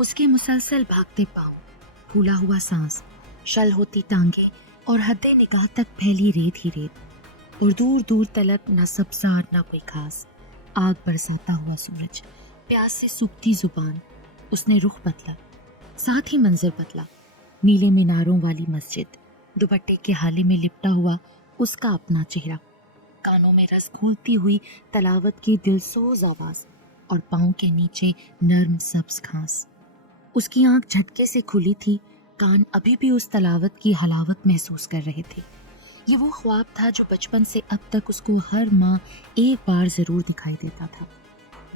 उसके मुसलसल भागते पांव, फूला हुआ सांस, शल होती टांगे और हद्दे निगाह तक फैली रेत ही रेत, और दूर दूर तलक न सब्ज़ार न कोई घास। आग बरसाता हुआ सूरज, प्यास से सूखती जुबान। उसने रुख बदला, साथ ही मंजर बदला। नीले मीनारों वाली मस्जिद, दुपट्टे के हाले में लिपटा हुआ उसका अपना चेहरा, कानों में रस घोलती हुई तलावत की दिलसोज आवाज, और पाँव के नीचे नर्म सब्ज घास। उसकी आंख झटके से खुली थी, कान अभी भी उस तलावत की हलावत महसूस कर रहे थे। ये वो ख्वाब था जो बचपन से अब तक उसको हर माह एक बार जरूर दिखाई देता था।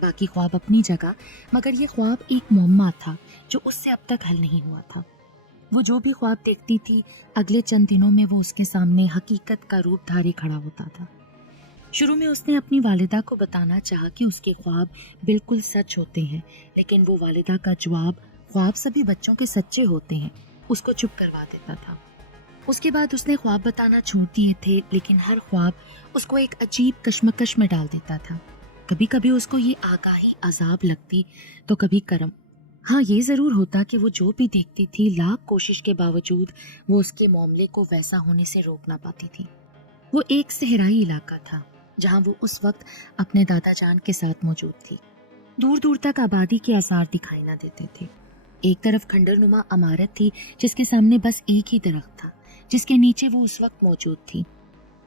बाकी ख्वाब अपनी जगह, मगर ये ख्वाब एक मुअम्मा था जो उससे अब तक हल नहीं हुआ था। वो जो भी ख्वाब देखती थी, अगले चंद दिनों में वो उसके सामने हकीकत का रूप धारी खड़ा होता था। शुरू में उसने अपनी वालिदा को बताना चाहा कि उसके ख्वाब बिल्कुल सच होते हैं, लेकिन वो वालिदा का जवाब ख्वाब सभी बच्चों के सच्चे होते हैं उसको चुप करवा देता था। उसके बाद उसने ख्वाब बताना छोड़ दिए थे, लेकिन हर ख्वाब उसको एक अजीब कश्मकश में डाल देता था। कभी कभी उसको ये आगाही अजाब लगती तो कभी करम। हाँ, ये ज़रूर होता कि वो जो भी देखती थी, लाख कोशिश के बावजूद वो उसके मामले को वैसा होने से रोक ना पाती थी। वो एक सहराई इलाका था जहाँ वो उस वक्त अपने दादा जान के साथ मौजूद थी। दूर दूर तक आबादी के आसार दिखाई ना देते थे। एक तरफ खंडरनुमा इमारत थी जिसके सामने बस एक ही दरख्त था, जिसके नीचे वो उस वक्त मौजूद थी।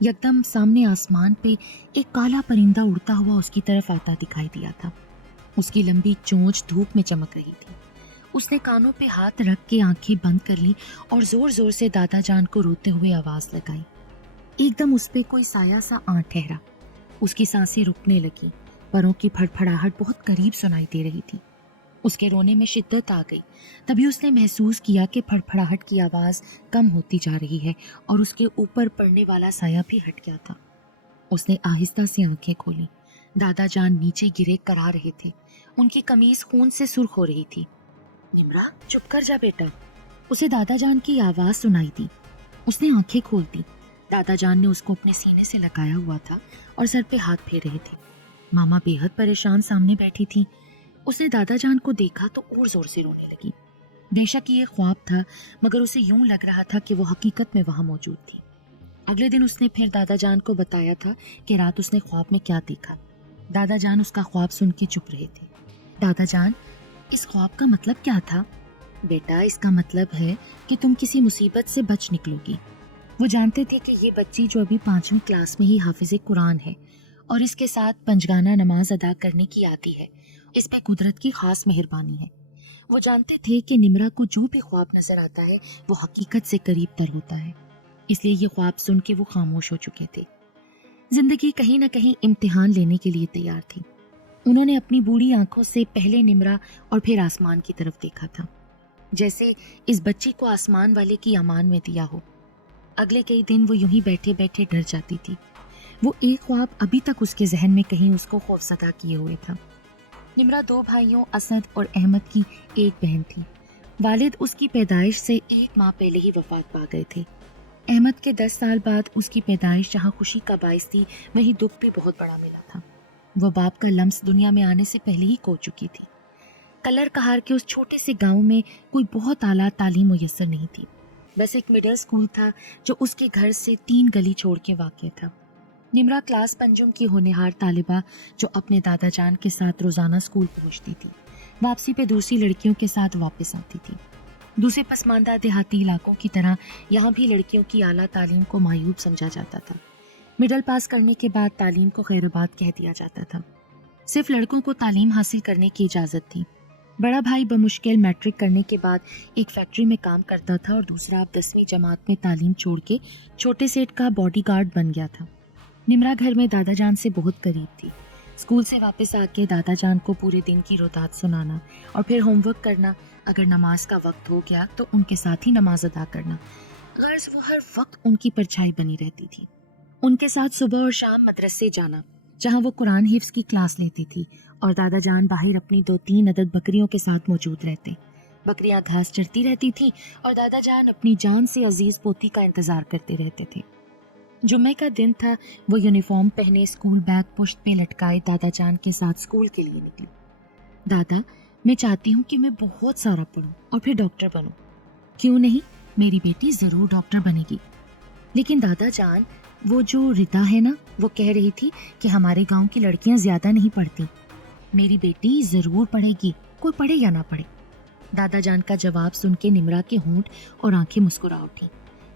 यकदम सामने आसमान पे एक काला परिंदा उड़ता हुआ उसकी तरफ आता दिखाई दिया था। उसकी लंबी चोंच धूप में चमक रही थी। उसने कानों पे हाथ रख के आंखें बंद कर ली और जोर जोर से दादा जान को रोते हुए आवाज लगाई। एकदम उस पे कोई साया सा आ ठहरा। उसकी सांसें रुकने लगी, पैरों की फड़फड़ाहट बहुत करीब सुनाई दे रही थी। उसके रोने में शिद्दत आ गई। तभी उसने महसूस किया कि फड़फड़ाहट की आवाज कम होती जा रही है और उसके ऊपर पड़ने वाला साया भी हट गया था। उसने आहिस्ता से आंखें खोली। दादा जान नीचे गिरे करा रहे थे। उनकी कमीज खून से सुर्ख हो रही थी। निम्रा, चुप कर जा बेटा, उसे दादा जान की आवाज सुनाई दी। उसने आंखें खोल दी। दादा जान ने उसको अपने सीने से लगाया हुआ था और सर पे हाथ फेर रहे थे। मामा बेहद परेशान सामने बैठी थी। उसने दादा जान को देखा तो और जोर से रोने लगी। बेशक ये ख्वाब था, मगर उसे यूं लग रहा था कि वो हकीकत में वहां मौजूद थी। अगले दिन उसने फिर दादा जान को बताया था कि रात उसने ख्वाब में क्या देखा। दादा जान उसका ख्वाब सुन के चुप रहे थे। दादा जान, इस ख्वाब का मतलब क्या था? बेटा, इसका मतलब है कि तुम किसी मुसीबत से बच निकलोगी। वो जानते थे कि ये बच्ची जो अभी 5वीं क्लास में ही हाफिज़े कुरान है और इसके साथ पंजगाना नमाज अदा करने की आती है, इस पे कुदरत की खास मेहरबानी है। वो जानते थे कि निम्रा को जो भी ख्वाब नजर आता है वो हकीकत से करीब तर होता है, इसलिए ये ख्वाब सुन के वो खामोश हो चुके थे। जिंदगी कहीं ना कहीं इम्तिहान लेने के लिए तैयार थी। उन्होंने अपनी बूढ़ी आंखों से पहले निम्रा और फिर आसमान की तरफ देखा था, जैसे इस बच्ची को आसमान वाले की अमान में दिया हो। अगले कई दिन वो यूं ही बैठे बैठे डर जाती थी। वो एक ख्वाब अभी तक उसके जहन में कहीं उसको खौफजदा किए हुए था। निम्रा 2 भाइयों असद और अहमद की एक बहन थी। वालिद उसकी पैदाइश से 1 माह पहले ही वफात पा गए थे। अहमद के 10 साल बाद उसकी पैदाइश जहाँ खुशी का बाइस थी, वहीं दुख भी बहुत बड़ा मिला था। वो बाप का लम्स दुनिया में आने से पहले ही खो चुकी थी। कलर कहार के उस छोटे से गांव में कोई बहुत आला तालीम मुयस्सर नहीं थी। बस एक मिडिल स्कूल था जो उसके घर से 3 गली छोड़ के वाक़ था। निम्रा क्लास पंजुम की होनहार तालिबा जो अपने दादा जान के साथ रोज़ाना स्कूल पहुंचती थी, वापसी पे दूसरी लड़कियों के साथ वापस आती थी। दूसरे पसमानदा देहाती इलाकों की तरह यहाँ भी लड़कियों की आला तालीम को मायूब समझा जाता था। मिडल पास करने के बाद तालीम को खैरबाद कह दिया जाता था। सिर्फ लड़कों को तालीम हासिल करने की इजाज़त थी। बड़ा भाई बमुश्किल मैट्रिक करने के बाद एक फैक्ट्री में काम करता था और दूसरा अब 10वीं जमात में तालीम छोड़ के छोटे सेठ का बॉडीगार्ड बन गया था। निम्रा घर में दादा जान से बहुत करीब थी। स्कूल से वापस आके दादा जान को पूरे दिन की रोदात सुनाना और फिर होमवर्क करना, अगर नमाज का वक्त हो गया तो उनके साथ ही नमाज अदा करना। गर्ज वो हर वक्त उनकी परछाई बनी रहती थी। उनके साथ सुबह और शाम मदरसे जाना, जहाँ वो कुरान हिफ्ज की क्लास लेती थी, और दादा जान बाहर अपनी 2-3 अदद बकरियों के साथ मौजूद रहते। बकरियां घास चरती रहती थी और दादा जान अपनी जान से अजीज पोती का इंतजार करते रहते थे। जुम्मे का दिन था। वो यूनिफॉर्म पहने, स्कूल बैग पुश्त पे लटकाए दादा जान के साथ स्कूल के लिए निकली। दादा, मैं चाहती हूँ कि मैं बहुत सारा पढूं और फिर डॉक्टर बनूं। क्यों नहीं, मेरी बेटी जरूर डॉक्टर बनेगी। लेकिन दादा जान, वो जो रिता है ना, वो कह रही थी कि हमारे गांव की लड़कियां ज्यादा नहीं पढ़ती। मेरी बेटी जरूर पढ़ेगी, कोई पढ़े या ना पढ़े। दादा जान का जवाब सुन के निम्रा के होंठ और आंखें मुस्कुरा उठी।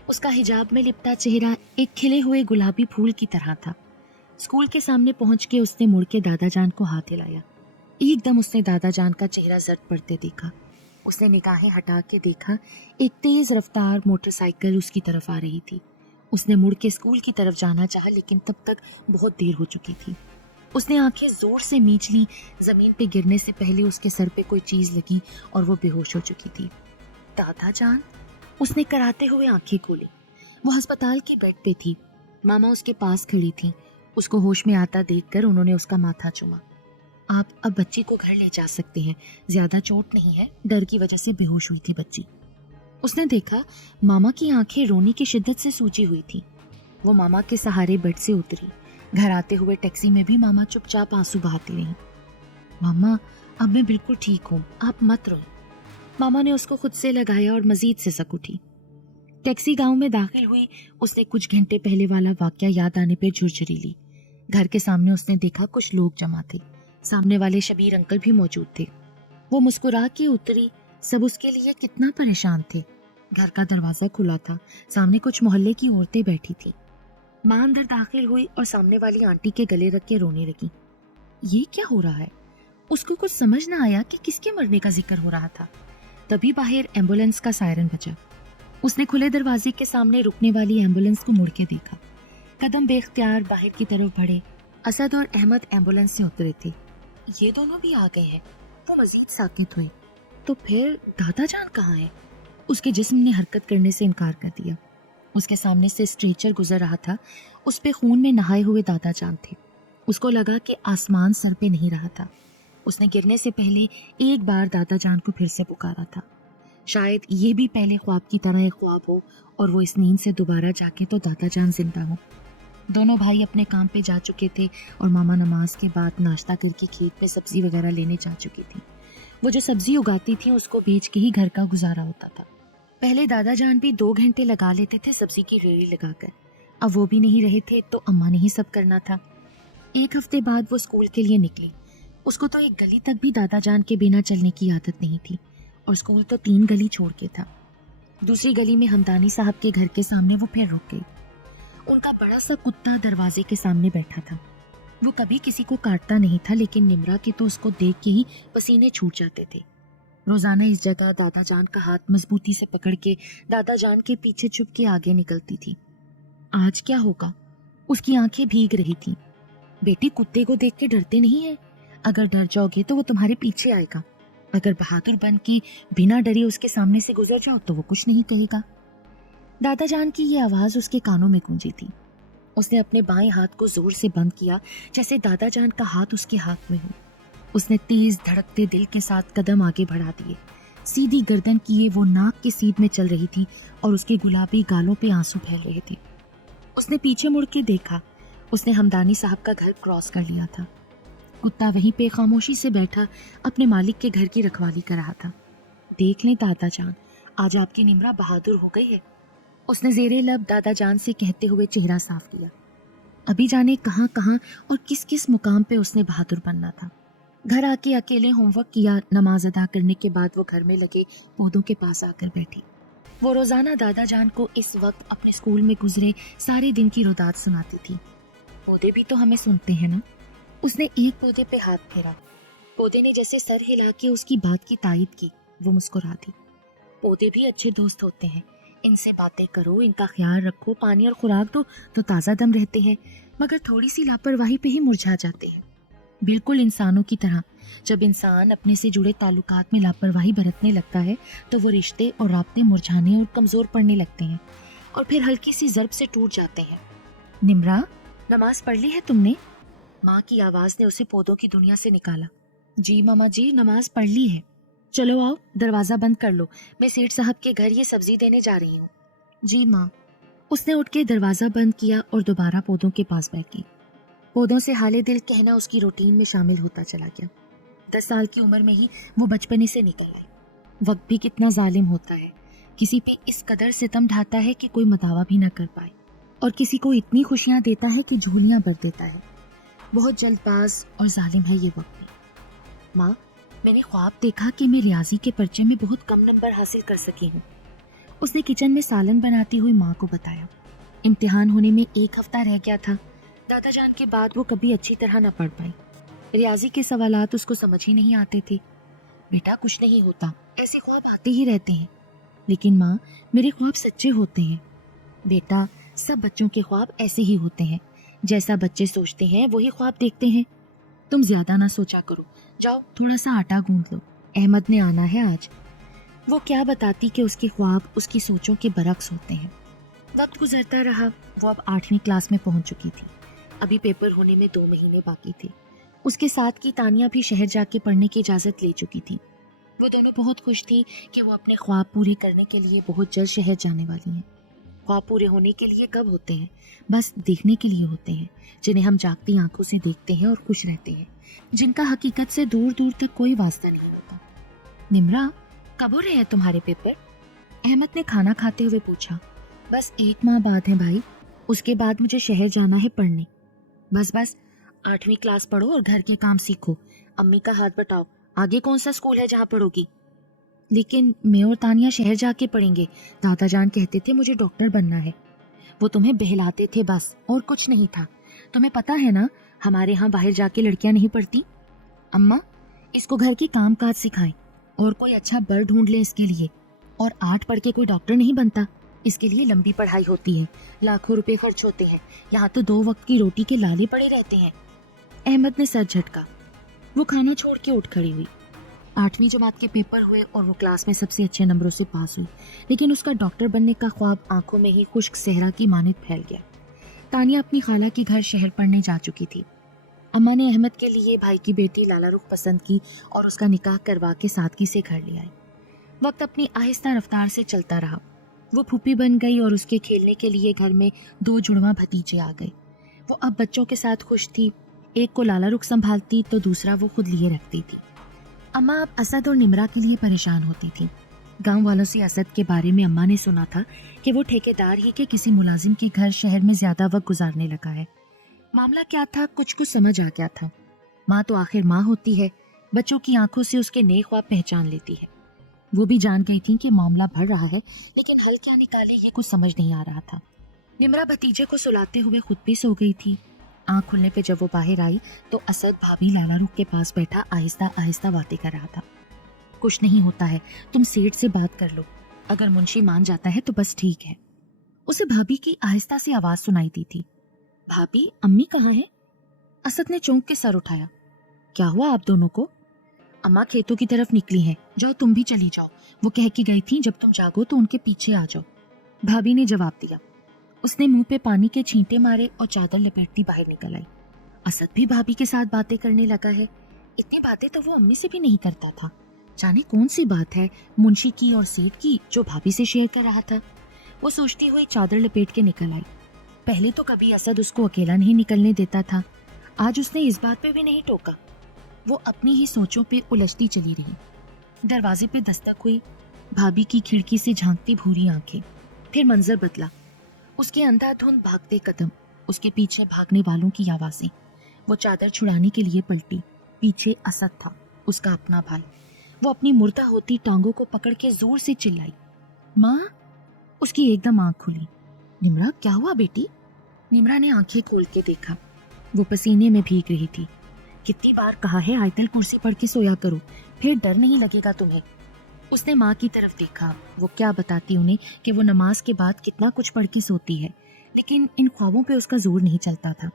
उसका हिजाब में लिपटा चेहरा एक खिले हुए गुलाबी फूल की तरह था। स्कूल के सामने पहुंच के उसने मुड़ के दादा जान को हाथ हिलाया। एकदम उसने दादा जान का चेहरा जर्द पड़ते देखा। उसने निगाहें हटा के देखा, एक तेज रफ्तार मोटरसाइकिल उसकी तरफ आ रही थी। उसने मुड़ के स्कूल की तरफ जाना चाहा, लेकिन तब तक बहुत देर हो चुकी थी। उसने आंखें जोर से मींच ली। जमीन पे गिरने से पहले उसके सर पे कोई चीज लगी और वो बेहोश हो चुकी थी। दादा जान, उसने कराते हुए आंखें खोली। वो अस्पताल के बेड पे थी। मामा उसके पास खड़ी थी। उसको होश में आता देखकर उन्होंने उसका माथा चूमा। आप अब बच्ची को घर ले जा सकते हैं, ज्यादा चोट नहीं है, डर की वजह से बेहोश हुई थी बच्ची। उसने देखा मामा की आंखें रोने की शिद्दत से सूजी हुई थी। वो मामा के सहारे बेड से उतरी। घर आते हुए टैक्सी में भी मामा चुपचाप आंसू बहाती रही। मामा, अब मैं बिल्कुल ठीक हूँ, आप मत रोएं। मामा ने उसको खुद से लगाया और मजीद से सक उठी। टैक्सी गांव में दाखिल हुई। उसने कुछ घंटे पहले वाला वाकया याद आने पे झुरझुरी ली। घर के सामने उसने देखा कुछ लोग जमा थे। सामने वाले शबीर अंकल भी मौजूद थे। वो मुस्कुरा के उतरी। सब उसके लिए कितना परेशान थे। घर का दरवाजा खुला था। सामने कुछ मोहल्ले की औरतें बैठी थी। मां अंदर दाखिल हुई और सामने वाली आंटी के गले रख के रोने लगी। ये क्या हो रहा है? उसको कुछ समझ ना आया कि किसके मरने का जिक्र हो रहा था। तभी बाहर एम्बुलेंस का सायरन बजा। उसने खुले दरवाजे के सामने रुकने वाली एम्बुलेंस को मुड़ के देखा। कदम बेख्तियार बाहर की तरफ बढ़े। असद और अहमद एम्बुलेंस से उतरे थे। ये दोनों भी आ गए हैं। वो मजीद साकित हुए। तो फिर दादा जान कहाँ है? उसके जिस्म ने हरकत करने से इनकार कर दिया। उसके सामने से स्ट्रेचर गुजर रहा था। उस पे खून में नहाए हुए दादा जान थे। उसको लगा कि आसमान सर पे नहीं रहा था। उसने गिरने से पहले एक बार दादा जान को फिर से पुकारा था। शायद ये भी पहले ख्वाब की तरह एक ख्वाब हो और वो इस नींद से दोबारा जाके तो दादा जान जिंदा हो। दोनों भाई अपने काम पे जा चुके थे और मामा नमाज के बाद नाश्ता करके खेत पे सब्जी वगैरह लेने जा चुकी थी। वो जो सब्जी उगाती थी उसको बेच के ही घर का गुजारा होता था। पहले दादा जान भी 2 घंटे लगा लेते थे सब्जी की रेड़ी लगाकर। अब वो भी नहीं रहे थे तो अम्मा ने ही सब करना था। एक हफ्ते बाद वो स्कूल के लिए निकली। उसको तो एक गली तक भी दादा जान के बिना चलने की आदत नहीं थी और स्कूल तो 3 गली छोड़ के था। दूसरी गली में हमदानी साहब के घर के सामने वो फिर रुक गई। उनका बड़ा सा कुत्ता दरवाजे के सामने बैठा था। वो कभी किसी को काटता नहीं था, लेकिन निम्रा के तो उसको देख के ही पसीने छूट जाते थे। रोजाना इस जगह दादा जान का हाथ मजबूती से पकड़ के दादा जान के पीछे छुप के आगे निकलती थी। आज क्या होगा? उसकी आंखें भीग रही थी। बेटी, कुत्ते को देख के डरते नहीं है। अगर डर जाओगे तो वो तुम्हारे पीछे आएगा। अगर बहादुर बन के बिना डरे उसके सामने से गुजर जाओ तो वो कुछ नहीं कहेगा। दादा जान की ये आवाज उसके कानों में गूंजी थी। उसने अपने बाएं हाथ को जोर से बंद किया, जैसे दादा जान का हाथ उसके हाथ में हो। उसने तेज धड़कते दिल के साथ कदम आगे बढ़ा दिए। सीधी गर्दन किए वो नाक की सीध में चल रही थी और उसके गुलाबी गालों पे आंसू फैल रहे थे। उसने पीछे मुड़ के देखा। उसने हमदानी साहब का घर क्रॉस कर लिया था। कुत्ता वहीं पे खामोशी से बैठा अपने मालिक के घर की रखवाली कर रहा था। देख लें दादा जान, आज आपकी निम्रा बहादुर हो गई है, उसने जेरे लब दादा जान से कहते हुए चेहरा साफ किया। अभी जाने कहाँ कहाँ और किस किस मुकाम पे उसने बहादुर बनना था। घर आके अकेले होमवर्क किया। नमाज अदा करने के बाद वो घर में लगे पौधों के पास आकर बैठी। वो रोजाना दादा जान को इस वक्त अपने स्कूल में गुजरे सारे दिन की रुदात सुनाती थी। पौधे भी तो हमें सुनते हैं ना। उसने एक पौधे पे हाथ फेरा। पौधे ने जैसे सर हिला के उसकी बात की तायद की। वो मुस्कुरा दी। पौधे भी अच्छे दोस्त होते हैं। इनसे बातें करो, इनका ख्याल रखो, पानी और खुराक दो तो ताज़ा दम रहते हैं, मगर थोड़ी सी लापरवाही पे ही मुरझा जाते हैं। बिल्कुल इंसानों की तरह। जब इंसान अपने से जुड़े ताल्लुकात में लापरवाही बरतने लगता है तो वो रिश्ते और राब्ते मुरझाने और कमज़ोर पड़ने लगते हैं और फिर हल्की सी ज़र्ब से टूट जाते हैं। निम्रा, नमाज पढ़ ली है तुमने? माँ की आवाज़ ने उसे पौधों की दुनिया से निकाला। जी मामा जी, नमाज पढ़ ली है। चलो आओ, दरवाज़ा बंद कर लो, मैं सेठ साहब के घर ये सब्जी देने जा रही हूँ। जी माँ। उसने उठ के दरवाज़ा बंद किया और दोबारा पौधों के पास बैठ गई। पौधों से हाले दिल कहना उसकी रूटीन में शामिल होता चला गया। 10 साल की उम्र में ही वो बचपने से निकल आई। वक्त भी कितना जालिम होता है, किसी पे इस कदर सितम ढाता है कि कोई मदावा भी ना कर पाए, और किसी को इतनी खुशियां देता है कि झोलियां भर देता है। बहुत जल्दबाज और जालिम है ये वक्त भी। माँ, मैंने ख्वाब देखा कि मैं रियाजी के पर्चे में बहुत कम नंबर हासिल कर सकी हूँ। उसने किचन में सालन बनाती हुई माँ को बताया। इम्तिहान होने में 1 हफ्ता रह गया था। दादा जान के बाद वो कभी अच्छी तरह ना पढ़ पाई। रियाजी के सवालात उसको समझ ही नहीं आते थे। बेटा, कुछ नहीं होता, ऐसे ख्वाब आते ही रहते हैं। लेकिन माँ, मेरे ख्वाब सच्चे होते हैं। बेटा, सब बच्चों के ख्वाब ऐसे ही होते हैं। जैसा बच्चे सोचते हैं वही ख्वाब देखते हैं। तुम ज्यादा ना सोचा करो, जाओ थोड़ा सा आटा गूंद लो, अहमद ने आना है आज। वो क्या बताती कि उसके ख्वाब उसकी सोचों के बरक्स होते हैं। वक्त गुजरता रहा। वो अब 8वीं क्लास में पहुंच चुकी थी। अभी पेपर होने में 2 महीने बाकी थे। उसके साथ की तानिया भी शहर जाके पढ़ने की इजाज़त ले चुकी थी। वो दोनों बहुत खुश थी कि वो अपने ख्वाब पूरे करने के लिए बहुत जल्द शहर जाने वाली हैं। ख्वाब पूरे होने के लिए कब होते हैं? बस देखने के लिए होते हैं, जिन्हें हम जागती आंखों से देखते हैं और खुश रहते हैं, जिनका हकीकत से दूर दूर तक कोई वास्ता नहीं होता। निम्रा, कब हो रहे हैं तुम्हारे पेपर? अहमद ने खाना खाते हुए पूछा। बस 1 माह बाद है भाई, उसके बाद मुझे शहर जाना है पढ़ने। बस 8वीं क्लास पढ़ो और घर के काम सीखो। अम्मी का हाथ बटाओ, आगे कौन सा स्कूल है जहाँ पढ़ोगी? लेकिन मैं और तानिया शहर जाके पढ़ेंगे। दादा जान कहते थे मुझे डॉक्टर बनना है। वो तुम्हें बहलाते थे बस, और कुछ नहीं था। तुम्हें पता है ना, हमारे यहाँ बाहर जाके लड़कियां नहीं पढ़ती। अम्मा, इसको घर की काम काज सिखाएं और कोई अच्छा बर ढूंढ ले इसके लिए। और 8 पढ़ के कोई डॉक्टर नहीं बनता, इसके लिए लंबी पढ़ाई होती है, लाखों रुपए खर्च होते हैं। यहाँ तो 2 वक्त की रोटी के लाले पड़े रहते हैं। अहमद ने सर झटका। वो खाना छोड़ के उठ खड़ी हुई। 8वीं जमात के पेपर हुए और वो क्लास में सबसे अच्छे नंबरों से पास हुई, लेकिन उसका डॉक्टर बनने का ख्वाब आंखों में ही खुश्क सहरा की मानित फैल गया। तानिया अपनी खाला के घर शहर पढ़ने जा चुकी थी। अम्मा ने अहमद के लिए भाई की बेटी लाला रुख पसंद की और उसका निकाह करवा के सादगी से घर ले आई। वक्त अपनी आहिस्ता रफ्तार से चलता रहा। वो फूफी बन गई और उसके खेलने के लिए घर में 2 जुड़वा भतीजे आ गए। वो अब बच्चों के साथ खुश थी। एक को लाला रुख संभालती तो दूसरा वो खुद लिए रखती थी। अम्मा अब असद और निमरा के लिए परेशान होती थी। गांव वालों से असद के बारे में अम्मा ने सुना था कि वो ठेकेदार ही के किसी मुलाजिम के घर शहर में ज्यादा वक्त गुजारने लगा है। मामला क्या था, कुछ कुछ समझ आ गया था। माँ तो आखिर माँ होती है, बच्चों की आंखों से उसके नेक ख्वाब पहचान लेती है। वो भी जान गई थी कि मामला बढ़ रहा है, लेकिन हल क्या निकाले ये कुछ समझ नहीं आ रहा था। निमरा भतीजे को सुलाते हुए खुद भी सो गई थी। आँख खुलने पे जब वो बाहर आई तो असद भाभी लाला रुख के पास बैठा आहिस्ता आहिस्ता बातें कर रहा था। कुछ नहीं होता है, तुम सेठ से बात कर लो, अगर मुंशी मान जाता है तो बस ठीक है। उसे भाभी की आहिस्ता सी आवाज सुनाई दी थी। भाभी, अम्मी कहाँ है? असद ने चौंक के सर उठाया। क्या हुआ आप दोनों को? अम्मा खेतों की तरफ निकली हैं, जाओ तुम भी चली जाओ। वो कह के गई थी जब तुम जागो तो उनके पीछे आ जाओ, भाभी ने जवाब दिया। उसने मुंह पे पानी के छींटे मारे और चादर लपेटती बाहर निकल आई। असद भी भाभी के साथ बातें करने लगा है। इतनी बातें तो वो अम्मी से भी नहीं करता था। जाने कौन सी बात है मुंशी की और सेठ की जो भाभी से शेयर कर रहा था। वो सोचती हुई चादर लपेट के निकल आई। पहले तो कभी असद उसको अकेला नहीं निकलने देता था, आज उसने इस बात पे भी नहीं टोका। वो अपनी ही सोचों पे उलझती चली रही। दरवाजे पे दस्तक हुई। भाभी की खिड़की से झांकती भूरी आंखें। फिर मंजर बदला। उसके अंधाधुंध भागते कदम, उसके पीछे भागने वालों की आवाजें। वो चादर छुड़ाने के लिए पलटी। पीछे असद था, उसका अपना भाई। वो अपनी मुर्दा होती टांगों को पकड़ के जोर से चिल्लाई, माँ। उसकी एकदम आंख खुली। निमरा, क्या हुआ बेटी? निमरा ने आंखें खोल के देखा। वो पसीने में भीग रही थी। कितनी बार कहा है आयतल कुर्सी पढ़ के सोया करो, फिर डर नहीं लगेगा तुम्हें। उसने माँ की तरफ देखा। वो क्या बताती उन्हें कि वो नमाज के बाद कितना कुछ पढ़ के सोती है, लेकिन इन ख्वाबों पे उसका जोर नहीं चलता था।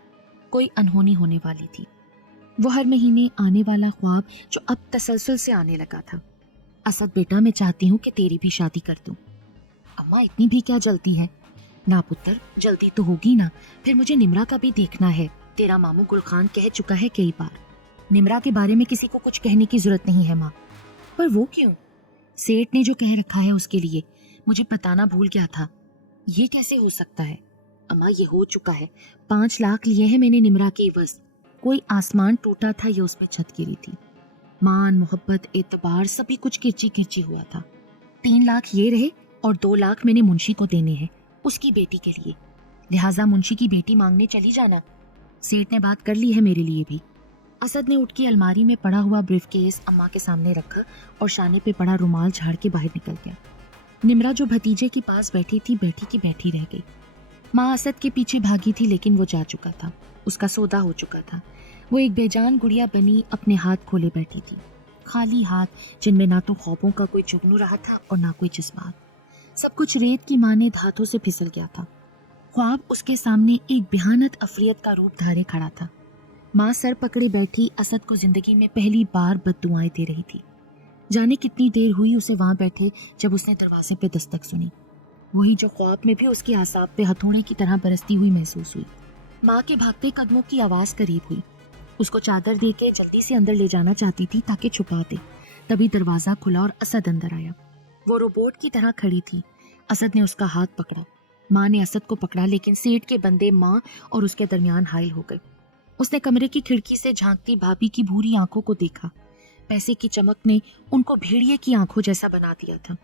कोई अनहोनी होने वाली थी। वो हर महीने आने वाला ख्वाब जो अब तसलसल से आने लगा था। असद बेटा, मैं चाहती हूँ कि तेरी भी शादी कर दूँ। अम्मा, इतनी भी क्या जल्दी है? ना पुत्र, जल्दी तो होगी ना, फिर मुझे निमरा का भी देखना है। तेरा मामू गुलखान कह चुका है कई बार, निमरा के बारे में किसी को कुछ कहने की जरूरत नहीं है माँ। पर वो क्यों? सेठ ने जो कह रखा है उसके लिए। मुझे बताना भूल गया था। ये कैसे हो सकता है? अम्मा, ये हो चुका है। 5 लाख लिए हैं मैंने निमरा के इवज। कोई आसमान टूटा था, ये उस पे छत गिरी थी। मान, मोहब्बत, एतबार सभी कुछ किरची किरची हुआ था। 3 लाख ये रहे और 2 लाख मैंने मुंशी को देने हैं उसकी बेटी के लिए, लिहाजा मुंशी की बेटी मांगने चली जाना। सेठ ने बात कर ली है मेरे लिए भी। असद ने उठ के अलमारी में पड़ा हुआ ब्रीफकेस अम्मा के सामने रखा और शाने पे पड़ा रुमाल झाड़ के बाहर निकल गया। निमरा जो भतीजे के पास बैठी थी, बैठी की बैठी रह गई। माँ असद के पीछे भागी थी लेकिन वो जा चुका था, उसका सौदा हो चुका था। वो एक बेजान गुड़िया बनी अपने हाथ खोले बैठी थी, खाली हाथ जिनमें ना तो ख्वाबों का कोई जुगनू रहा था और ना कोई जज्बात। सब कुछ रेत की माने धातों से फिसल गया था। ख्वाब उसके सामने एक भयानक अफरियत का रूप धारे खड़ा था। माँ सर पकड़े बैठी असद को जिंदगी में पहली बार बद्दुआएं दे रही थी। जाने कितनी देर हुई उसे वहां बैठे जब उसने दरवाजे पे दस्तक सुनी, वही जो ख्वाब में भी उसके आसाब पे हथौड़े की तरह बरसती हुई महसूस हुई। माँ के भागते कदमों की आवाज करीब हुई। उसको चादर दे के जल्दी से अंदर ले जाना चाहती थी ताकि छुपा दे। तभी दरवाजा खुला और असद अंदर आया। वो रोबोट की तरह खड़ी थी। असद ने उसका हाथ पकड़ा। माँ ने असद को पकड़ा लेकिन सेठ के बंदे माँ और उसके दरमियान हाइल हो गए। उसने कमरे की खिड़की से झांकती भाभी की भूरी आंखों को देखा। पैसे की चमक ने उनको भेड़िए की आंखों जैसा बना दिया था।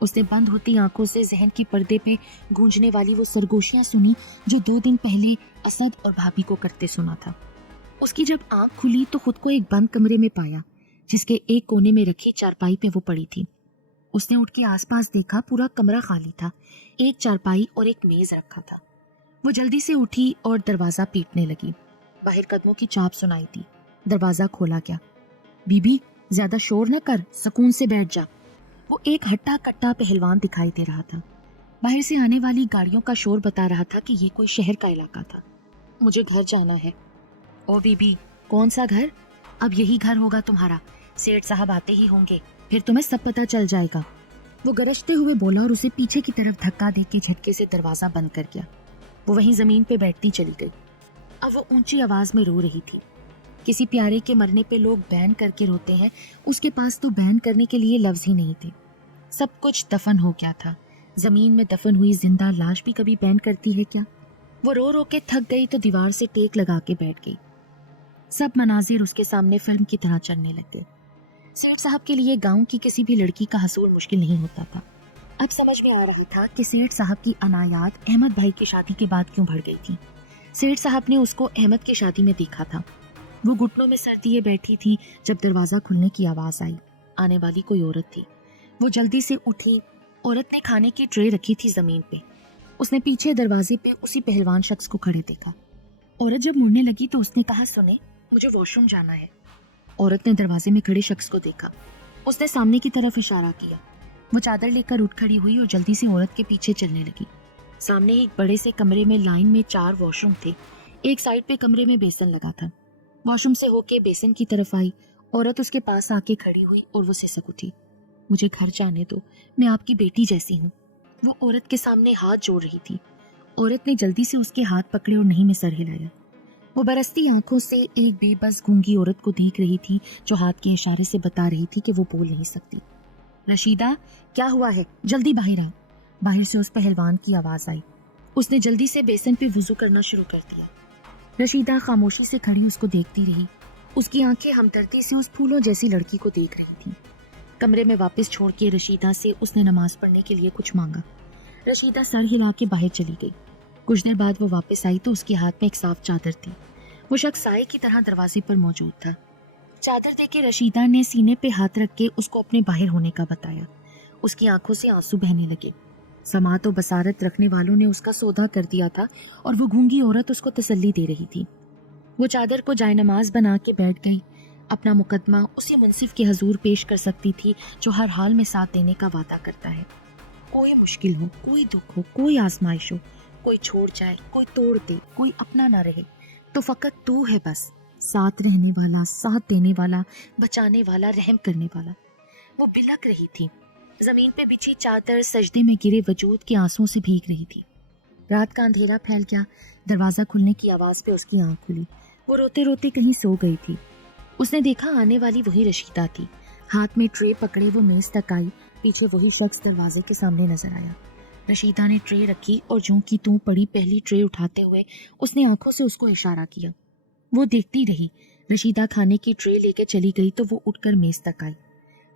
उसने बंद होती आंखों से जहन की पर्दे पे गूंजने वाली वो सरगोशियां सुनी जो 2 दिन पहले असद और भाभी को करते सुना था। उसकी जब आंख खुली तो खुद को एक बंद कमरे में पाया जिसके एक कोने में रखी चारपाई पे वो पड़ी थी। उसने उठ के आसपास देखा, पूरा कमरा खाली था। एक चारपाई और एक मेज रखा था। वो जल्दी से उठी और दरवाजा पीटने लगी। बाहर कदमों की चाप सुनाई दी। दरवाजा खोला गया। बीबी ज्यादा शोर न कर, सुकून से बैठ जा। वो एक हट्टा कट्टा पहलवान दिखाई दे रहा था। बाहर से आने वाली गाड़ियों का शोर बता रहा था कि ये कोई शहर का इलाका था। मुझे घर जाना है। ओ बीबी, कौन सा घर? अब यही घर होगा तुम्हारा। सेठ साहब आते ही होंगे, फिर तुम्हें सब पता चल जाएगा। वो गरजते हुए बोला और उसे पीछे की तरफ धक्का दे के झटके से दरवाजा बंद कर गया। वो वहीं जमीन पे बैठती चली गई। अब वो ऊंची आवाज में रो रही थी। किसी प्यारे के मरने पे लोग बैन करके रोते हैं, उसके पास तो बैन करने के लिए लफ्ज ही नहीं थे। सब कुछ दफन हो गया था। जमीन में दफन हुई जिंदा लाश भी कभी बैन करती है क्या? वो रो रो के थक गई तो दीवार से टेक लगा के बैठ गई। सब मनाजिर उसके सामने फिल्म की तरह चलने लग गए। सेठ साहब के लिए गांव की किसी भी लड़की का हसूल मुश्किल नहीं होता था। अब समझ में आ रहा था कि सेठ साहब की अनायात अहमद भाई की शादी के बाद क्यों बढ़ गई थी। सेठ साहब ने उसको अहमद की शादी में देखा था। वो घुटनों में सर दिए बैठी थी जब दरवाजा खुलने की आवाज आई। आने वाली कोई औरत थी। वो जल्दी से उठी। औरत ने खाने की ट्रे रखी थी जमीन पे। उसने पीछे दरवाजे पे उसी पहलवान शख्स को खड़े देखा। औरत जब मुड़ने लगी तो उसने कहा, सुने, मुझे वॉशरूम जाना है। औरत ने दरवाजे में खड़े शख्स को देखा। उसने सामने की तरफ इशारा किया। वो चादर लेकर उठ खड़ी हुई और जल्दी से औरत के पीछे चलने लगी। सामने एक बड़े से कमरे में लाइन में 4 वॉशरूम थे। एक साइड पे कमरे में बेसन लगा था। वॉशरूम से होके बेसन की तरफ आई। औरत उसके पास आके खड़ी हुई और वो सिसक उठी। मुझे घर जाने दो, मैं आपकी बेटी जैसी हूँ। वो औरत के सामने हाथ जोड़ रही थी। औरत ने जल्दी से उसके हाथ पकड़े और नहीं में सर हिलाया। वो बरसती आंखों से एक बेबस गूंगी औरत को देख रही थी जो हाथ के इशारे से बता रही थी कि वो बोल नहीं सकती। रशीदा, क्या हुआ है? जल्दी बाहर आओ। बाहर से उस पहलवान की आवाज आई। उसने जल्दी से बेसन पे वुजू करना शुरू कर दिया। रशीदा खामोशी से खड़ी उसको देखती रही। उसकी आंखें हमदर्दी से उस फूलों जैसी लड़की को देख रही थी। कमरे में वापस छोड़ के रशीदा से उसने नमाज पढ़ने के लिए कुछ मांगा। रशीदा सर हिला के बाहर चली गई। कुछ देर बाद वो वापस आई तो उसके हाथ में एक साफ चादर थी। वो शख्स साए की तरह दरवाजे पर मौजूद था। चादर देके रशीदा ने सीने पे हाथ रख के उसको अपने बाहर होने का बताया। उसकी आंखों से आंसू बहने लगे। समात और बसारत रखने वालों ने उसका सौदा कर दिया था और वो गूंगी औरत उसको तसल्ली दे रही थी। वो चादर को जायनमाज बना के बैठ गई। अपना मुकदमा उसी मुंसिफ के हजूर पेश कर सकती थी जो हर हाल में साथ देने का वादा करता है। कोई मुश्किल हो, कोई दुख हो, कोई आजमाइश हो, कोई छोड़ जाए, कोई तोड़ दे, कोई अपना ना रहे, तो फकत तू है बस, साथ रहने वाला, साथ देने वाला, बचाने वाला, रहम करने वाला। वो बिलक रही थी। जमीन पे बिछी चादर सजदे में गिरे वजूद के आंसुओं से भीग रही थी। रात का अंधेरा फैल गया। दरवाजा खुलने की आवाज पे उसकी आंख खुली। वो रोते रोते कहीं सो गई थी। उसने देखा आने वाली वही रशीदा थी। हाथ में ट्रे पकड़े वो मेज तक आई। पीछे वही शख्स दरवाजे के सामने नजर आया। रशीदा ने ट्रे रखी और जूं की तूं पड़ी पहली ट्रे उठाते हुए उसने आंखों से उसको इशारा किया। वो देखती रही। रशीदा खाने की ट्रे लेकर चली गई तो वो उठकर मेज तक आई।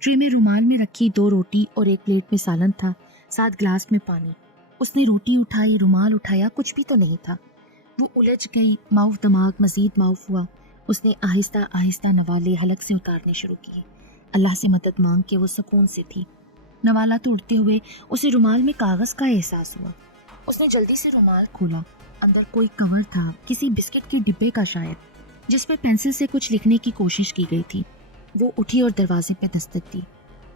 ट्रे में रुमाल में रखी 2 रोटी और एक प्लेट में सालन था, साथ ग्लास में पानी। उसने रोटी उठाई, रुमाल उठाया, कुछ भी तो नहीं था। वो उलझ गई, माउफ दिमाग मजीद माउफ हुआ। उसने आहिस्ता आहिस्ता नवाले हलक से उतारने शुरू किए। अल्लाह से मदद मांग के वो सुकून से थी। नवाला तोड़ते हुए उसे रुमाल में कागज का एहसास हुआ। उसने जल्दी से रुमाल खोला। अंदर कोई कवर था, किसी बिस्किट के डिब्बे का शायद, जिस पे पेंसिल से कुछ लिखने की कोशिश की गई थी। वो उठी और दरवाजे पे दस्तक दी।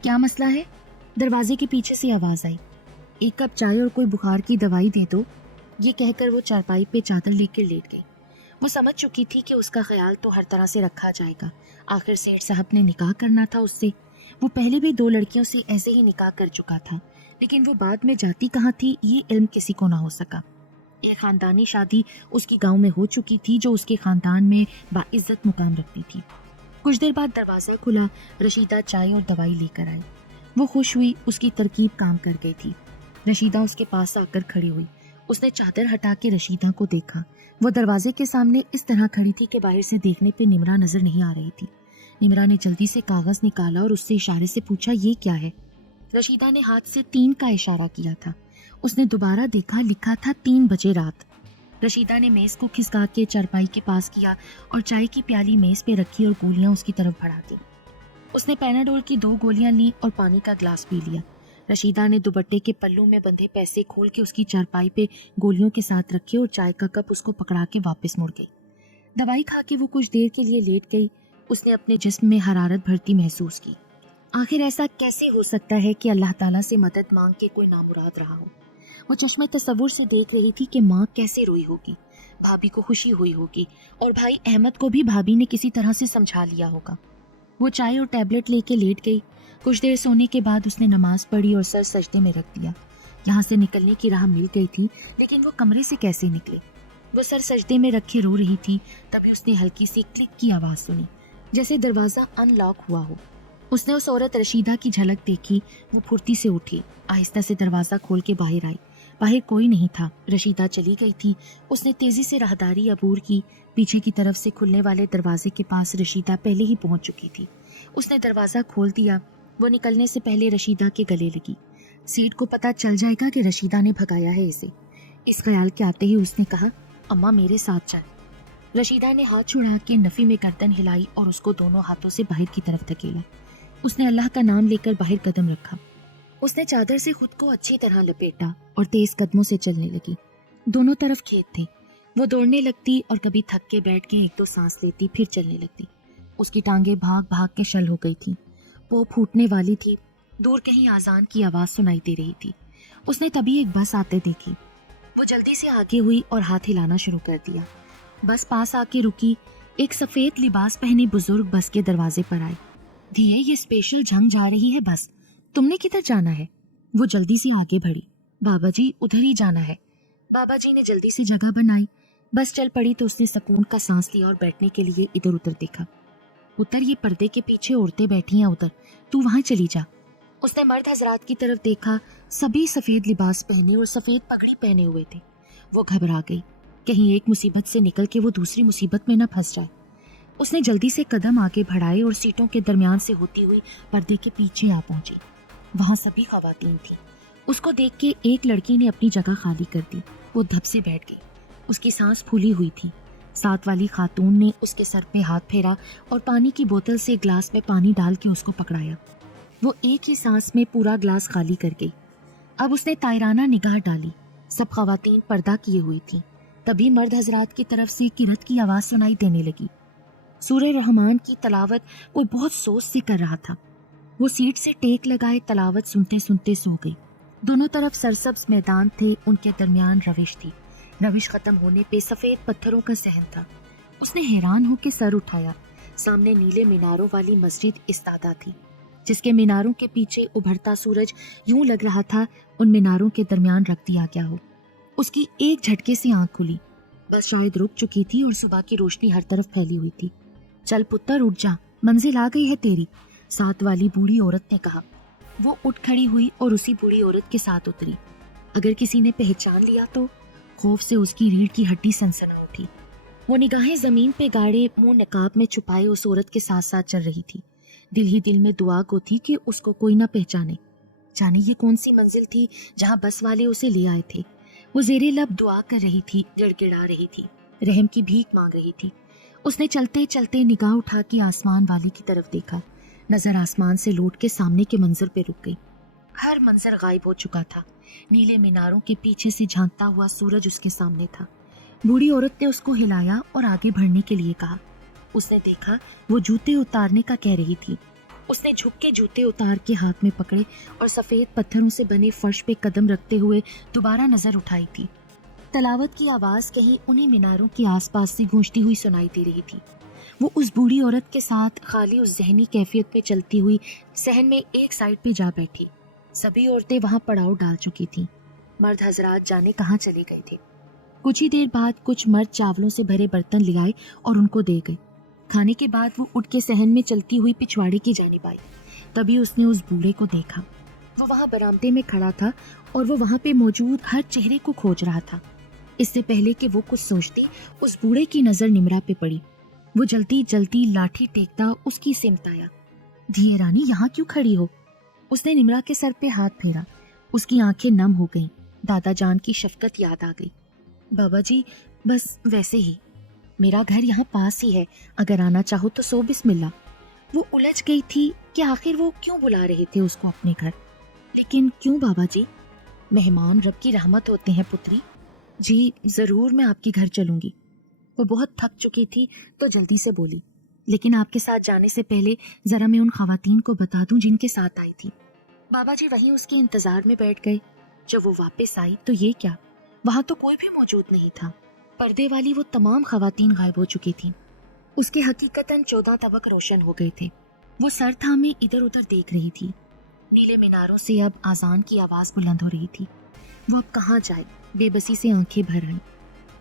क्या मसला है? दरवाजे के पीछे से आवाज आई। 1 कप चाय और कोई बुखार की दवाई दे दो। ये कहकर वो चारपाई पे चादर लेकर लेट गई। वो समझ चुकी थी कि उसका ख्याल तो हर तरह से रखा जाएगा। आखिर सेठ साहब ने निकाह करना था उससे। वो पहले भी 2 लड़कियों से ऐसे ही निकाह कर चुका था, लेकिन वो बाद में जाती कहाँ थी ये इल्म किसी को ना हो सका। एक खानदानी शादी उसकी गांव में हो चुकी थी जो उसके खानदान में बाइज्जत मुकाम रखती थी। कुछ देर बाद दरवाज़ा खुला। रशीदा चाय और दवाई लेकर आई। वो खुश हुई, उसकी तरकीब काम कर गई थी। रशीदा उसके पास आकर खड़ी हुई। उसने चादर हटा के रशीदा को देखा। वो दरवाजे के सामने इस तरह खड़ी थी कि बाहर से देखने पे निमरा नजर नहीं आ रही थी। निमरा ने जल्दी से कागज निकाला और उससे इशारे से पूछा, ये क्या है? रशीदा ने हाथ से 3 का इशारा किया था। उसने दोबारा देखा, लिखा था 3 बजे रात। रशीदा ने मेज को खिसका के चारपाई के पास किया और चाय की प्याली मेज पे रखी और गोलियां उसकी तरफ बढ़ा दी। उसने पैनाडोल की 2 गोलियां ली और पानी का ग्लास पी लिया। रशीदा ने दुपट्टे के पल्लू में बंधे पैसे खोल के उसकी चारपाई पे गोलियों के साथ रखे और चाय का कप उसको पकड़ा के वापस मुड़ गई। दवाई खा के वो कुछ देर के लिए लेट गई। उसने अपने जिस्म में हरारत भरती महसूस की। आखिर ऐसा कैसे हो सकता है कि अल्लाह ताला से मदद मांग के कोई नामुराद रहा हो? वो चश्मे तसव्वुर से देख रही थी कि माँ कैसे रोई होगी, भाभी को खुशी हुई होगी और भाई अहमद को भी भाभी ने किसी तरह से समझा लिया होगा। वो चाय और टैबलेट लेके लेट गई। कुछ देर सोने के बाद उसने नमाज पढ़ी और सर सजदे में रख दिया। यहाँ से निकलने की राह मिल गई थी, लेकिन वो कमरे से कैसे निकले? वो सर सजदे में रखे रो रही थी। तभी उसने हल्की सी क्लिक की आवाज़ सुनी, जैसे दरवाज़ा अनलॉक हुआ हो। उसने उस औरत रशीदा की झलक देखी। वो फुर्ती से उठी, आहिस्ता से दरवाज़ा खोल के बाहर आई। बाहर कोई नहीं था। रशीदा चली गई थी। उसने तेजी से राहदारी अबूर की। पीछे की तरफ से खुलने वाले दरवाजे के पास रशीदा पहले ही पहुंच चुकी थी। उसने दरवाज़ा खोल दिया। वो निकलने से पहले रशीदा के गले लगी। सेठ को पता चल जाएगा कि रशीदा ने भगाया है इसे। इस ख्याल के आते ही उसने कहा, अम्मा मेरे साथ चल। रशीदा ने हाथ छुड़ा के नफी में गर्दन हिलाई और उसको दोनों हाथों से बाहर की तरफ धकेला। उसने अल्लाह का नाम लेकर बाहर कदम रखा। उसने चादर से खुद को अच्छी तरह लपेटा और तेज कदमों से चलने लगी। दोनों तरफ खेत थे। वो दौड़ने लगती और कभी थक के बैठ के 1-2 सांस लेती, फिर चलने लगती। उसकी टांगें भाग भाग के शल हो गई थी। वो फूटने वाली थी। दूर कहीं आजान की आवाज़ सुनाई दे रही थी। उसने तभी एक बस आते देखी। वो जल्दी से आगे हुई और हाथ हिलाना शुरू कर दिया। बस पास आके रुकी। एक सफ़ेद लिबास पहने बुजुर्ग बस के दरवाजे पर आए। धिये, ये स्पेशल झंग जा रही है बस, तुमने किधर जाना है? वो जल्दी से आगे बढ़ी। बाबा जी उधर ही जाना है। बाबा जी ने जल्दी से जगह बनाई। बस चल पड़ी तो उसने सुकून का सांस लिया और बैठने के लिए इधर उधर देखा। उधर ये पर्दे के पीछे औरतें बैठी हैं, उधर तू वहां चली जा। उसने मर्द हजरात की तरफ देखा। सभी सफेद लिबास पहने और सफेद पगड़ी पहने हुए थे। वो घबरा गई, कहीं एक मुसीबत से निकल के वो दूसरी मुसीबत में न फंस जाए। उसने जल्दी से कदम आगे बढ़ाए और सीटों के दरमियान से होती हुई पर्दे के पीछे आ पहुंची। वहां सभी खवातीन थी। उसको देख के एक लड़की ने अपनी जगह खाली कर दी। वो धप से बैठ गई। उसकी सांस फूली हुई थी। साथ वाली खातून ने उसके सर पे हाथ फेरा और पानी की बोतल से ग्लास में पानी डाल के उसको पकड़ाया। वो एक ही सांस में पूरा ग्लास खाली कर गई। अब उसने तायराना निगाह डाली। सब खवातीन पर्दा किए हुई थी। तभी मर्द हजरात की तरफ से किरत की आवाज़ सुनाई देने लगी। सूरह रहमान की तलावत कोई बहुत सोच से कर रहा था। वो सीट से टेक लगाए तलावत सुनते सुनते सो गई। दोनों तरफ सरसब्ज मैदान थे, उनके दरमियान रविश थी। रविश खत्म होने पे सफ़ेद पत्थरों का सहन था। उसने हैरान होकर सर उठाया। सामने नीले मीनारों वाली मस्जिद इस्तादा थी, जिसके मीनारों के पीछे उभरता सूरज यूं लग रहा था उन मीनारों के दरमियान रख दिया गया हो। उसकी एक झटके से आंख खुली। बस शायद रुक चुकी थी और सुबह की रोशनी हर तरफ फैली हुई थी। चल पुत्र उठ जा, मंजिल आ गई है तेरी, साथ वाली बूढ़ी औरत ने कहा। वो उठ खड़ी हुई और उसी बूढ़ी औरत के साथ उतरी। अगर किसी ने पहचान लिया तो खौफ से उसकी रीढ़ की हड्डी सनसना उठी। वो निगाहें जमीन पे गाड़े मुंह नकाब में छुपाए उस औरत के साथ साथ चल रही थी। दिल ही दिल में दुआ को थी कि उसको कोई ना पहचाने। जाने ये कौन सी मंजिल थी जहां बस वाले उसे ले आए थे। वो जेरे लब दुआ कर रही थी, गिड़गिड़ा रही थी, रहम की भीख मांग रही थी। उसने चलते चलते निगाह उठा के आसमान वाले की तरफ देखा। नजर आसमान से लौट के सामने के मंजर पे रुक गई। हर मंजर गायब हो चुका था। नीले मीनारों के पीछे से झांकता हुआ सूरज उसके सामने था। बूढ़ी औरत ने उसको हिलाया और आगे बढ़ने के लिए कहा। उसने देखा वो जूते उतारने का कह रही थी। उसने झुक के जूते उतार के हाथ में पकड़े और सफेद पत्थरों से बने फर्श पे कदम रखते हुए दोबारा नजर उठाई थी। तलावत की आवाज कहीं उन्हीं मीनारों के आसपास से गूंजती हुई सुनाई दे रही थी। वो उस बूढ़ी औरत के साथ खाली उस जहनी कैफियत पे चलती हुई सहन में एक साइड पे जा बैठी। सभी औरतें वहां पड़ाव डाल चुकी थीं। मर्द हजरात जाने कहाँ चले गए थे। कुछ ही देर बाद कुछ मर्द चावलों से भरे बर्तन ले आए और उनको दे गए। खाने के बाद वो उठ के सहन में चलती हुई पिछवाड़े की जानिब आई। तभी उसने उस बूढ़े को देखा। वो वहां बरामदे में खड़ा था और वो वहां पे मौजूद हर चेहरे को खोज रहा था। इससे पहले कि वो कुछ सोचती, उस बूढ़े की नजर निमरा पे पड़ी। वो जल्दी जल्दी लाठी टेकता उसकी सिमत आया। धिये रानी, यहाँ क्यों खड़ी हो? उसने निमरा के सर पे हाथ फेरा। उसकी आंखें नम हो गईं। दादा जान की शफकत याद आ गई। बाबा जी, बस वैसे ही। मेरा घर यहाँ पास ही है, अगर आना चाहो तो सो बिस्मिल्लाह। वो उलझ गई थी कि आखिर वो क्यों बुला रहे थे उसको अपने घर। लेकिन क्यों बाबा जी? मेहमान रब की रहमत होते हैं पुत्री। जी जरूर, मैं आपके घर चलूंगी। वो बहुत थक चुकी थी तो जल्दी से बोली, लेकिन आपके साथ जाने से पहले जरा मैं उन खवातीन को बता दूं जिनके साथ आई थी। बाबा जी वहीं उसके इंतजार में बैठ गए। जब वो वापस आई तो ये क्या, वहां तो कोई भी मौजूद नहीं था। पर्दे वाली वो तमाम खवातीन गायब हो चुकी थीं। उसके हकीकतन 14 तबक रोशन हो गए थे। वो सर थामे इधर उधर देख रही थी। नीले मीनारों से अब आजान की आवाज बुलंद हो रही थी। वो अब कहाँ जाए? बेबसी से आंखें भर आई।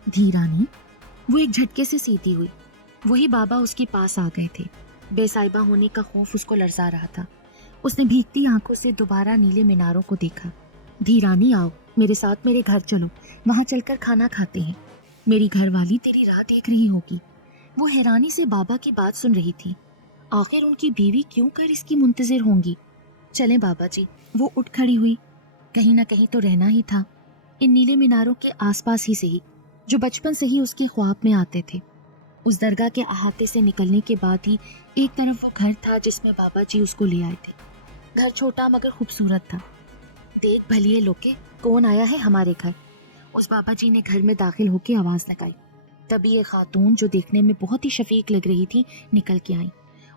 धीरानी, वो एक झटके से सीधी हुई। वही बाबा उसके पास आ गए थे। बेसाहिबा होने का खौफ उसको लरजा रहा था। उसने भीगती आंखों से दोबारा नीले मीनारों को देखा। धीरानी, आओ मेरे साथ, मेरे घर चलो, वहां चलकर खाना खाते हैं। मेरी घरवाली तेरी राह देख रही होगी। वो हैरानी से बाबा की बात सुन रही थी। आखिर उनकी बीवी क्यों कर इसकी मुंतजिर होंगी? चलें बाबा जी। वो उठ खड़ी हुई। कहीं ना कहीं तो रहना ही था, इन नीले मीनारों के आसपास ही से ही, जो बचपन से ही उसके ख्वाब में आते थे। उस दरगाह के अहाते से निकलने के बाद ही एक तरफ वो घर था जिसमें बाबा जी उसको ले आए थे। घर छोटा मगर खूबसूरत था। देख भलिए लोके, कौन आया है हमारे घर? उस बाबा जी ने घर में दाखिल होकर आवाज लगाई। तभी एक खातून जो देखने में बहुत ही शफीक लग रही थी निकल के आई।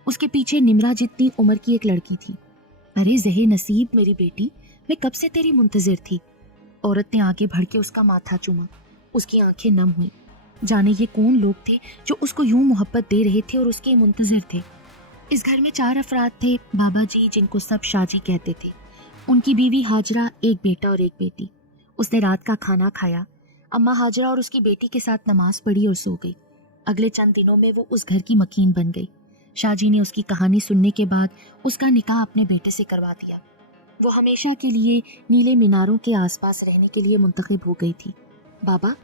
उसके पीछे निमरा जितनी उम्र की एक लड़की थी। अरे ज़हे नसीब मेरी बेटी, मैं कब से तेरी मुंतजिर थी। औरत ने आगे बढ़ के उसका माथा चूमा। उसकी आंखें नम हुई। जाने ये कौन लोग थे जो उसको यूं मोहब्बत दे रहे थे और उसके मुंतजिर थे। इस घर में 4 अफराद थे। बाबा जी, जिनको सब शाजी कहते थे, उनकी बीवी हाजरा, एक बेटा और एक बेटी। उसने रात का खाना खाया। अम्मा हाजरा और उसकी बेटी के साथ नमाज पढ़ी और सो गई। अगले चंद दिनों में वो उस घर की मकीन बन गई। शाहजी ने उसकी कहानी सुनने के बाद उसका निकाह अपने बेटे से करवा दिया। वो हमेशा के लिए नीले मीनारों के आसपास रहने के लिए मुंतखब हो गई थी। बाबा,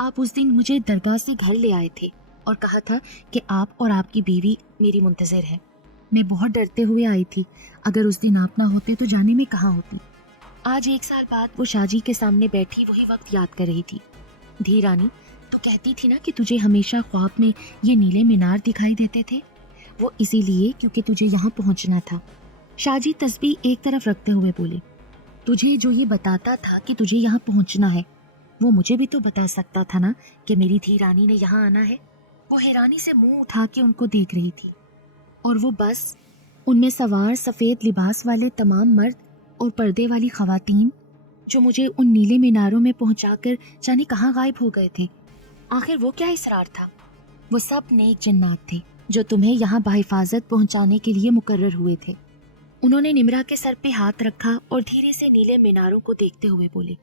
आप उस दिन मुझे दरगाह से घर ले आए थे और कहा था कि आप और आपकी बीवी मेरी मुंतजिर है। मैं बहुत डरते हुए आई थी। अगर उस दिन आप ना होते तो जाने में कहाँ होती। आज 1 साल बाद वो शाहजी के सामने बैठी वही वक्त याद कर रही थी। धीरानी, तो कहती थी ना कि तुझे हमेशा ख्वाब में ये नीले मीनार दिखाई देते थे। वो इसीलिए क्योंकि तुझे यहाँ पहुँचना था। शाहजी तस्बीह एक तरफ रखते हुए बोले, तुझे जो ये बताता था कि तुझे यहाँ पहुँचना है, वो मुझे भी तो बता सकता था ना कि मेरी धीरानी ने यहाँ आना है। वो हैरानी से मुंह उठा के उनको देख रही थी और वो बस उनमें सवार सफ़ेद लिबास वाले तमाम मर्द और पर्दे वाली खवातीन जो मुझे उन नीले मीनारों में पहुंचाकर जाने कहाँ गायब हो गए थे। आखिर वो क्या इसरार था? वो सब नेक जिन्नात थे जो तुम्हें यहाँ बाहिफाजत पहुंचाने के लिए मुकर्रर हुए थे। उन्होंने निमरा के सर पे हाथ रखा और धीरे से नीले मीनारों को देखते हुए बोले,